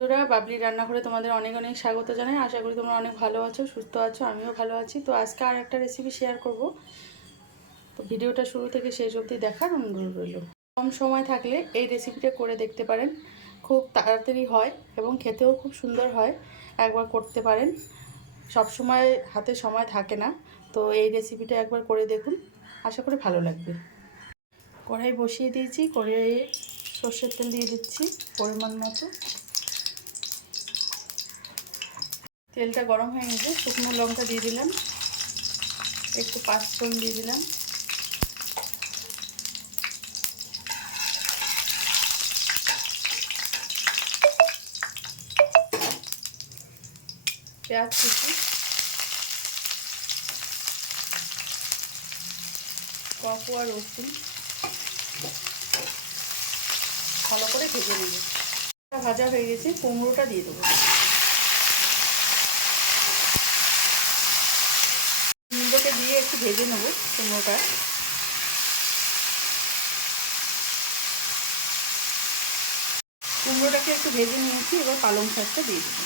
তোরা বাবলি রান্নাঘরে তোমাদের অনেক অনেক স্বাগত জানাই। আশা করি তোমরা অনেক ভালো আছো, সুস্থ আছো, আমিও ভালো আছি। তো আজকে আর একটা রেসিপি শেয়ার করব। তো ভিডিওটা শুরু থেকে শেষ অবধি দেখার অনুরোধ রইল। কম সময় থাকলে এই রেসিপিটা করে দেখতে পারেন। খুব তাড়াতাড়ি হয় এবং খেতেও খুব সুন্দর হয়। একবার করতে পারেন। সব সময় হাতে সময় থাকে না। তো এই রেসিপিটা একবার করে দেখুন। আশা করি ভালো লাগবে। কড়াই বসিয়ে দিয়েছি। কড়াইয়ে সর্ষের তেল দিয়ে দিচ্ছি পরিমাণ মতো। তেলটা গরম হয়ে গেছে, শুকনো লঙ্কা দিয়ে দিলাম, একটু পাঁচফোড়ন দিয়ে দিলাম। পেঁয়াজ কুচি। কপুয়া রসুন। ভালো করে ভেজে নেব। ভাজা হয়ে গেছে, কুমড়োটা দিয়ে দেবো কুমড়োটা দিয়ে একটু ভেজে নেব কুমড়োটা। কুমড়োটাকে একটু ভেজে নিয়েছি এবার পালং শাকটা দিয়ে দেবো।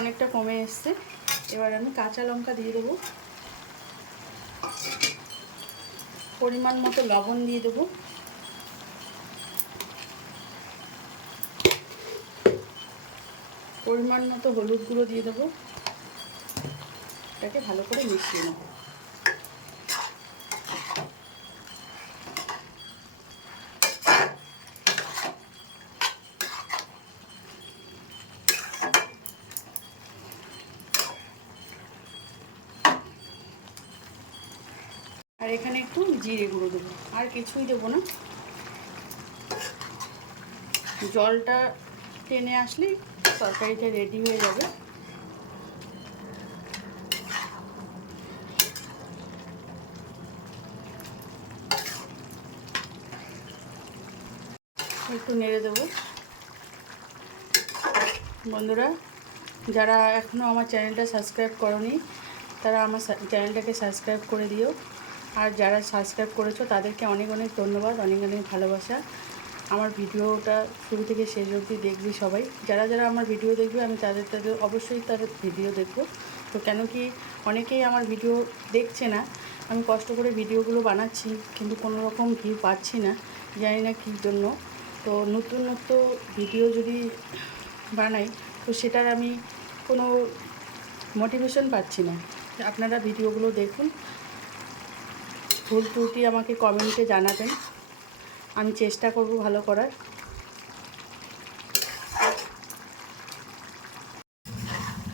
অনেকটা কমে এসছে। এবার আমি কাঁচা লঙ্কা দিয়ে দেবো। পরিমাণ মতো লবণ দিয়ে দেবো। পরিমাণ মতো হলুদ গুঁড়ো দিয়ে দেবো। এটাকে ভালো করে মিশিয়ে নেব। এখানে একটু জিরে গুঁড়ো দেবো। আর কিছুই দেবো না। জলটা টেনে আসলে তরকারিটা রেডি হয়ে যাবে। একটু নেড়ে দেবো। বন্ধুরা, যারা এখনও আমার চ্যানেলটা সাবস্ক্রাইব করনি, তারা আমার চ্যানেলটাকে সাবস্ক্রাইব করে দিও। আর যারা সাবস্ক্রাইব করেছ, তাদেরকে অনেক অনেক ধন্যবাদ, অনেক অনেক ভালোবাসা। আমার ভিডিওটা শুরু থেকে শেষ অবধি দেখবি সবাই। যারা যারা আমার ভিডিও দেখবে, আমি তাদের তাদের অবশ্যই তাদের ভিডিও দেখব। তো কেন কি অনেকেই আমার ভিডিও দেখছে না। আমি কষ্ট করে ভিডিওগুলো বানাচ্ছি, কিন্তু কোনো রকম ভিউ পাচ্ছি না। জানি না কী জন্য। তো নতুন নতুন ভিডিও যদি বানাই, তো সেটার আমি কোনো মোটিভেশন পাচ্ছি না। আপনারা ভিডিওগুলো দেখুন। ভুল ত্রুটি আমাকে কমেন্টে জানাবেন। আমি চেষ্টা করব ভালো করার।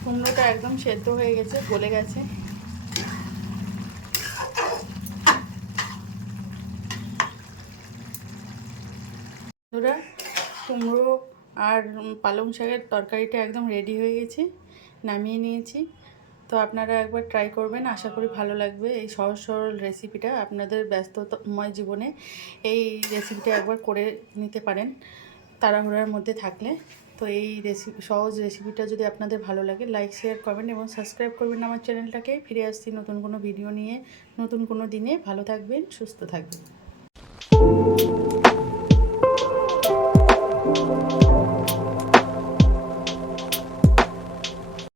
কুমড়োটা একদম সেদ্ধ হয়ে গেছে, গলে গেছে। বন্ধুরা, কুমড়ো আর পালং শাকের তরকারিটা একদম রেডি হয়ে গেছে, নামিয়ে নিয়েছি। তো আপনারা একবার ট্রাই করবেন, আশা করি ভালো লাগবে। এই সহজ সরল রেসিপিটা আপনাদের ব্যস্তময় জীবনে এই রেসিপিটা একবার করে নিতে পারেন, তাড়াহুড়ার মধ্যে থাকলে। তো এই রেসিপি সহজ রেসিপিটা যদি আপনাদের ভালো লাগে লাইক শেয়ার করবেন এবং সাবস্ক্রাইব করবেন আমার চ্যানেলটাকে ফিরে আসছি নতুন কোনো ভিডিও নিয়ে, নতুন কোনো দিনে। ভালো থাকবেন, সুস্থ থাকবেন।